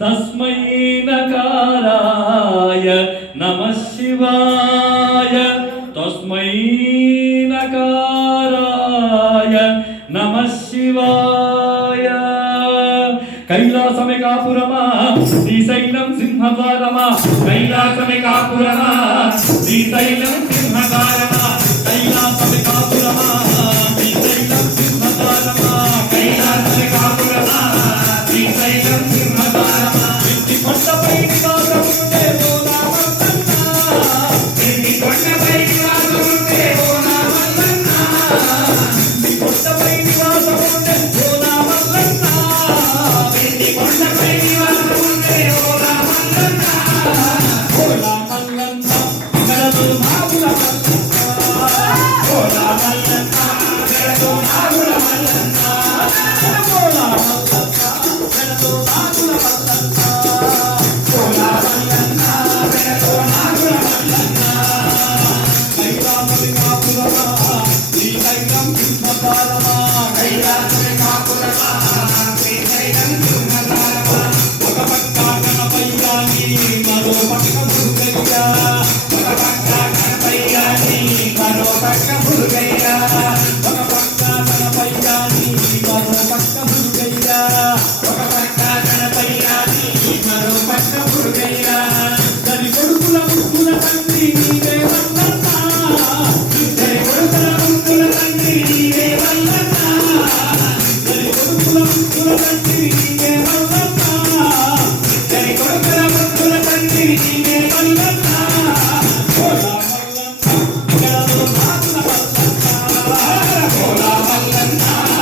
తస్మై నమ శివాయ తస్మై నమ శివాయ కైలాసమే కాపురమా శ్రీశైలం సింహద్వారమా కైలాసమే కాపురమా శ్రీశైలం సింహద్వారమా కైలాసమే కాపురమా శ్రీశైలం సింహకారమా కైలాసమే కాకులమా శ్రీశైలం సింహ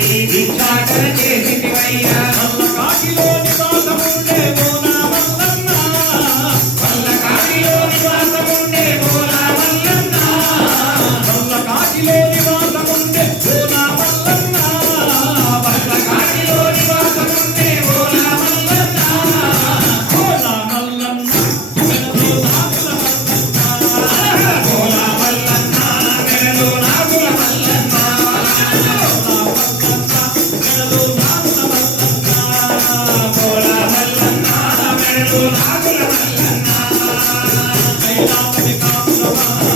Baby. Shabbat Shalom.